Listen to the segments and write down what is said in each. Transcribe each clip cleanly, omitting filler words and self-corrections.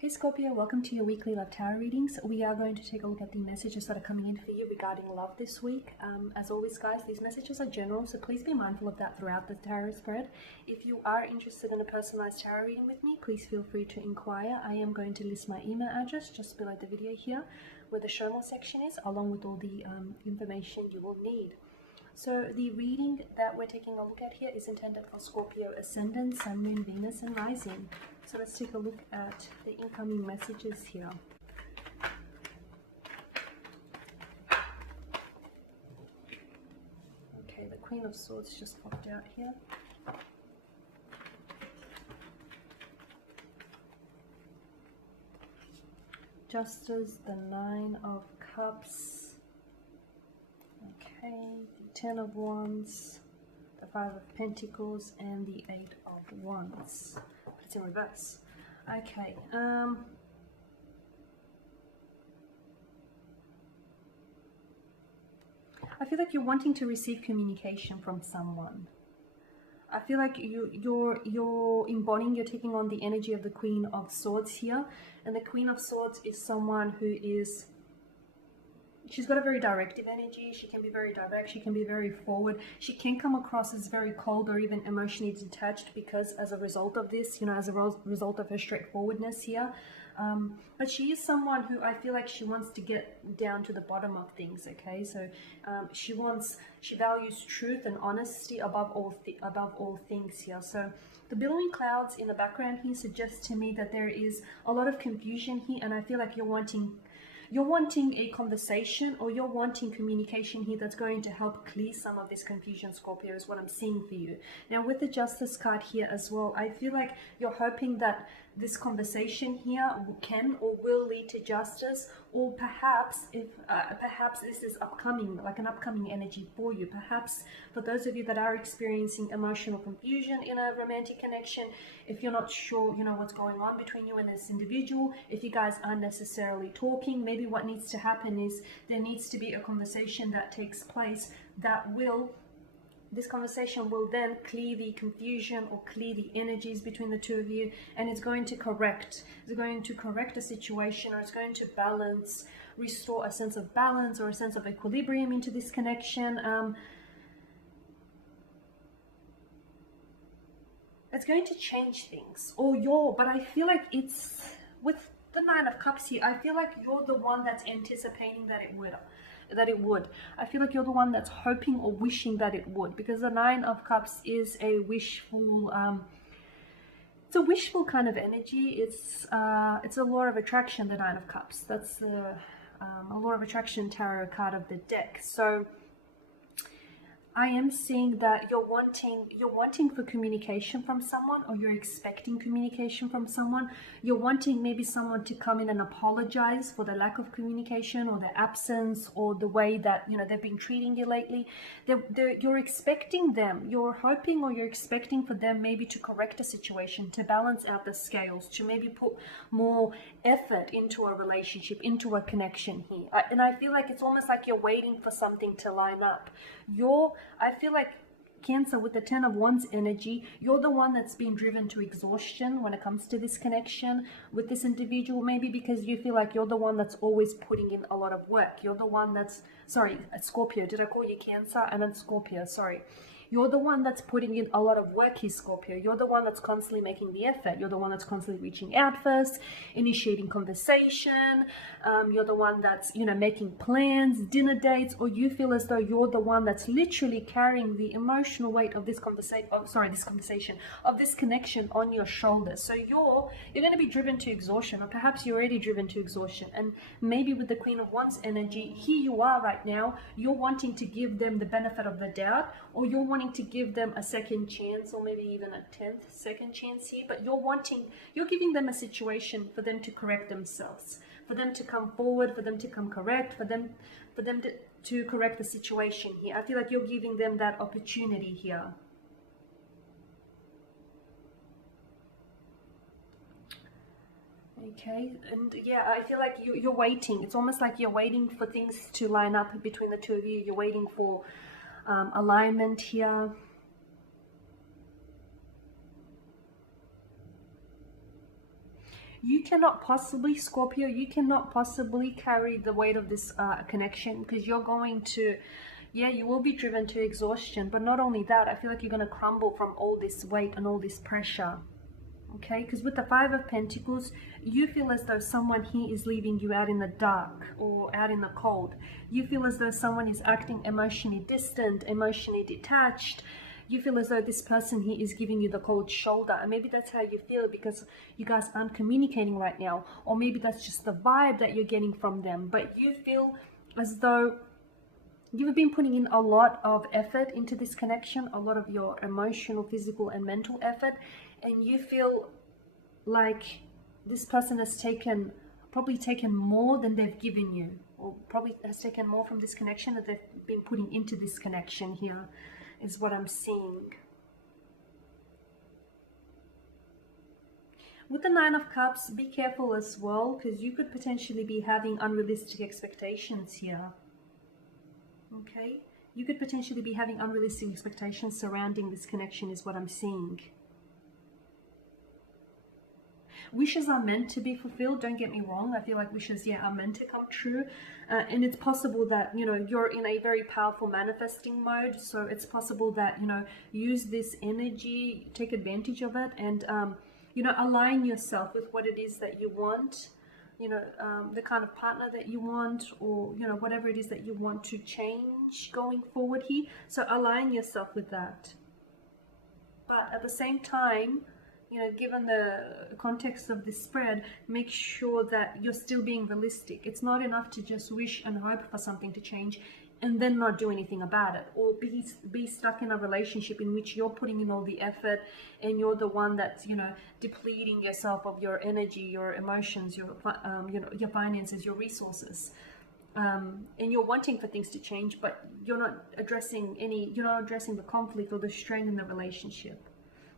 Hey Scorpio, welcome to your weekly love tarot readings. We are going to take a look at the messages that are coming in for you regarding love this week. As always guys, these messages are general, so please be mindful of that throughout the tarot spread. If you are interested in a personalized tarot reading with me, please feel free to inquire. I am going to list my email address just below the video here, where the show more section is, along with all the information you will need. So the reading that we're taking a look at here is intended for Scorpio Ascendant, Sun, Moon, Venus, and Rising. So let's take a look at the incoming messages here. Okay, the Queen of Swords just popped out here. Justice, the Nine of Cups. Okay, the Ten of Wands, the Five of Pentacles, and the Eight of Wands. But it's in reverse. Okay, I feel like you're wanting to receive communication from someone. I feel like you're embodying, you're taking on the energy of the Queen of Swords here. And the Queen of Swords is someone who is, she's got a very directive energy. She can be very direct. She can be very forward. She can come across as very cold or even emotionally detached because as a result of this, as a result of her straightforwardness here. But she is someone who I feel like she wants to get down to the bottom of things, okay? So she values truth and honesty above all things here. So the billowing clouds in the background here suggest to me that there is a lot of confusion here, and I feel like you're wanting a conversation, or you're wanting communication here that's going to help clear some of this confusion, Scorpio, is what I'm seeing for you. Now with the Justice card here as well, I feel like you're hoping that this conversation here can or will lead to justice, or perhaps perhaps this is upcoming, like an upcoming energy for you. Perhaps for those of you that are experiencing emotional confusion in a romantic connection, if you're not sure, what's going on between you and this individual, if you guys aren't necessarily talking, maybe what needs to happen is there needs to be a conversation that takes place this conversation will then clear the confusion or clear the energies between the two of you, and it's going to correct a situation, or it's going to restore a sense of balance or a sense of equilibrium into this connection. It's going to change things, but I feel like it's, with the Nine of Cups here, I feel like you're the one that's anticipating that it would. I feel like you're the one that's hoping or wishing that it would, because the Nine of Cups is a wishful, it's a wishful kind of energy. It's a law of attraction, the Nine of Cups. That's the a law of attraction tarot card of the deck. So I am seeing that you're wanting for communication from someone, or you're expecting communication from someone. You're wanting maybe someone to come in and apologize for the lack of communication, or the absence, or the way that they've been treating you lately. You're expecting them, you're hoping or you're expecting for them maybe to correct a situation, to balance out the scales, to maybe put more effort into a relationship, into a connection here. And I feel like it's almost like you're waiting for something to line up. I feel like Cancer, with the Ten of Wands energy, you're the one that's been driven to exhaustion when it comes to this connection with this individual, maybe because you feel like you're the one that's always putting in a lot of work. You're the one that's, sorry, Scorpio, did I call you Cancer? And then Scorpio, sorry. You're the one that's putting in a lot of work here, Scorpio. You're the one that's constantly making the effort. You're the one that's constantly reaching out first, initiating conversation. You're the one that's, making plans, dinner dates, or you feel as though you're the one that's literally carrying the emotional weight of this conversation, of this connection on your shoulders. So you're going to be driven to exhaustion, or perhaps you're already driven to exhaustion. And maybe with the Queen of Wands energy, here you are right now, you're wanting to give them the benefit of the doubt, or you're wanting to give them a second chance, or maybe even a 10th second chance here, but you're giving them a situation for them to correct themselves, for them to come forward, for them to come correct, for them to correct the situation here. I feel like you're giving them that opportunity here. Okay, and yeah, I feel like you're waiting. It's almost like you're waiting for things to line up between the two of you. You're waiting for alignment here. You cannot possibly, Scorpio, you cannot possibly carry the weight of this connection, because you're going to, yeah, you will be driven to exhaustion. But not only that, I feel like you're going to crumble from all this weight and all this pressure. Okay, because with the Five of Pentacles, you feel as though someone here is leaving you out in the dark or out in the cold. You feel as though someone is acting emotionally distant, emotionally detached. You feel as though this person here is giving you the cold shoulder, and maybe that's how you feel because you guys aren't communicating right now, or maybe that's just the vibe that you're getting from them. But you feel as though you've been putting in a lot of effort into this connection, a lot of your emotional, physical, and mental effort, and you feel like this person has probably taken more than they've given you, or probably has taken more from this connection that they've been putting into this connection here, is what I'm seeing. With the Nine of Cups, be careful as well, because you could potentially be having unrealistic expectations here. Okay, you could potentially be having unrealistic expectations surrounding this connection, is what I'm seeing. Wishes are meant to be fulfilled, don't get me wrong. I feel like wishes, yeah, are meant to come true. And it's possible that, you know, you're in a very powerful manifesting mode. So it's possible that, you know, use this energy, take advantage of it, and, you know, align yourself with what it is that you want. You know, the kind of partner that you want, or, you know, whatever it is that you want to change going forward here. So align yourself with that. But at the same time, you know, given the context of this spread, make sure that you're still being realistic. It's not enough to just wish and hope for something to change and then not do anything about it, or be stuck in a relationship in which you're putting in all the effort and you're the one that's, you know, depleting yourself of your energy, your emotions, your you know, your finances, your resources, and you're wanting for things to change, but you're not addressing the conflict or the strain in the relationship.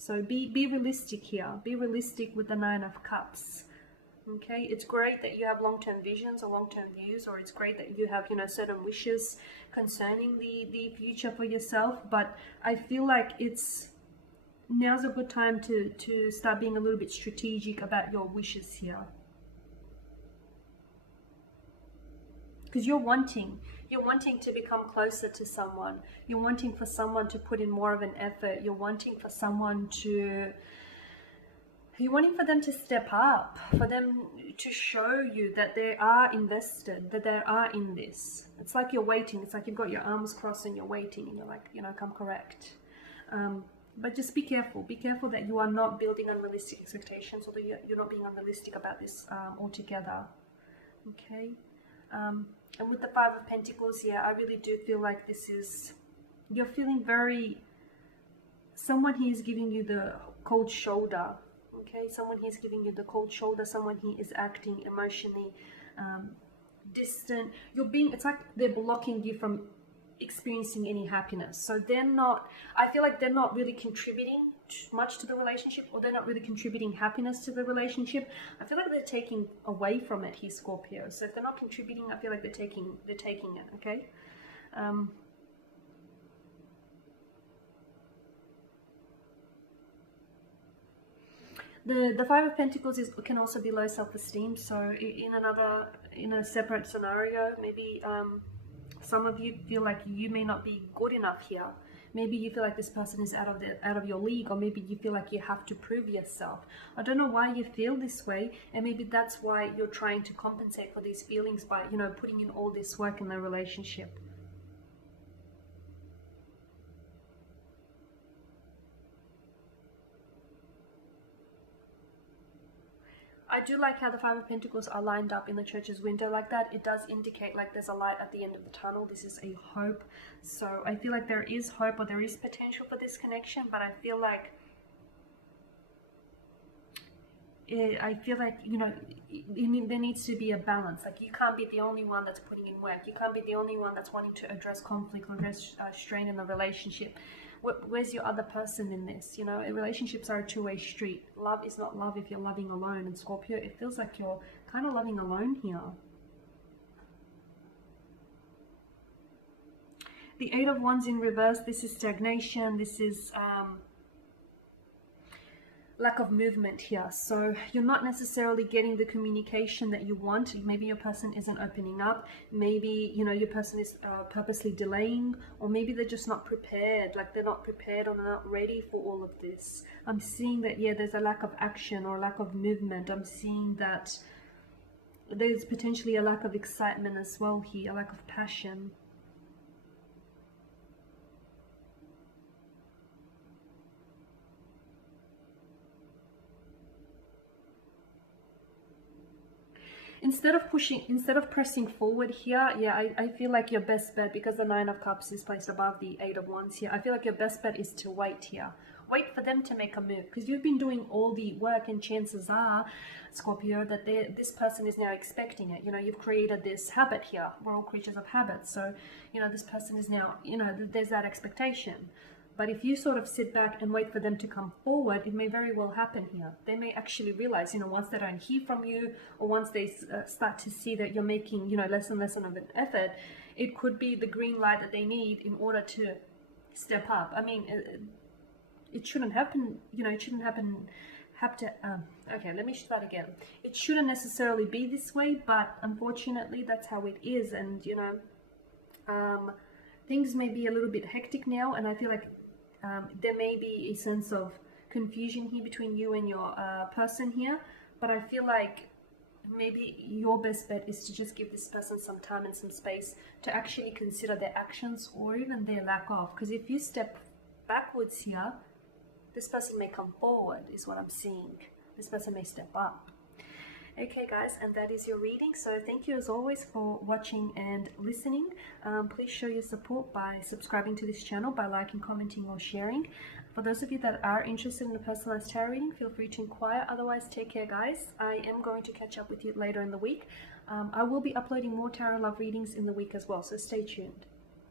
So be realistic here. Be realistic with the Nine of Cups. Okay, it's great that you have long-term visions or long-term views, or it's great that you have, you know, certain wishes concerning the future for yourself. But I feel like now's a good time to start being a little bit strategic about your wishes here. Because you're wanting to become closer to someone. You're wanting for someone to put in more of an effort. You're wanting for someone to... You're wanting for them to step up, for them to show you that they are invested, that they are in this. It's like you're waiting. It's like you've got your arms crossed and you're waiting, and you're like, you know, come correct. But just be careful. Be careful that you are not building unrealistic expectations, or that you're not being unrealistic about this altogether. Okay? And with the Five of Pentacles, yeah, I really do feel like this is... You're feeling very... Someone here is giving you the cold shoulder. Okay, someone here is giving you the cold shoulder. Someone here is acting emotionally distant. It's like they're blocking you from experiencing any happiness. So they're not... I feel like they're not really contributing much to the relationship, or they're not really contributing happiness to the relationship. I feel like they're taking away from it here, Scorpio. So if they're not contributing, I feel like they're taking it. Okay. The Five of Pentacles can also be low self-esteem. So in a separate scenario, maybe some of you feel like you may not be good enough here. Maybe you feel like this person is out of your league, or maybe you feel like you have to prove yourself. I don't know why you feel this way, and maybe that's why you're trying to compensate for these feelings by, you know, putting in all this work in the relationship. I do like how the Five of Pentacles are lined up in the Church's window like that. It does indicate like there's a light at the end of the tunnel. This is a hope. So I feel like there is hope, or there is potential for this connection, but I feel like you know, there needs to be a balance. Like, you can't be the only one that's putting in work. You can't be the only one that's wanting to address conflict or address strain in the relationship. Where's your other person in this? You know, relationships are a two-way street. Love is not love if you're loving alone. And Scorpio, it feels like you're kind of loving alone here. The Eight of Wands in reverse, this is stagnation. This is lack of movement here. So you're not necessarily getting the communication that you want. Maybe your person isn't opening up. Maybe, you know, your person is purposely delaying, or maybe they're just not prepared. Like they're not prepared or they're not ready for all of this. I'm seeing that, yeah, there's a lack of action or lack of movement. I'm seeing that there's potentially a lack of excitement as well here, a lack of passion. Instead of pressing forward here, yeah, I feel like your best bet, because the Nine of Cups is placed above the Eight of Wands here, I feel like your best bet is to wait here. Wait for them to make a move, because you've been doing all the work, and chances are, Scorpio, that this person is now expecting it. You know, you've created this habit here. We're all creatures of habit. So, you know, this person is now, you know, there's that expectation. But if you sort of sit back and wait for them to come forward, it may very well happen here. They may actually realize, you know, once they don't hear from you, or once they start to see that you're making, you know, less and less of an effort, it could be the green light that they need in order to step up. I mean, it shouldn't happen, you know, it shouldn't okay, let me start again. It shouldn't necessarily be this way, but unfortunately that's how it is. And, you know, things may be a little bit hectic now, and I feel like there may be a sense of confusion here between you and your person here, but I feel like maybe your best bet is to just give this person some time and some space to actually consider their actions or even their lack of. Because if you step backwards here, this person may come forward, is what I'm seeing. This person may step up. Okay guys, and that is your reading. So thank you as always for watching and listening. Please show your support by subscribing to this channel, by liking, commenting or sharing. For those of you that are interested in a personalized tarot reading, feel free to inquire. Otherwise, take care guys. I am going to catch up with you later in the week. I will be uploading more tarot love readings in the week as well, so stay tuned.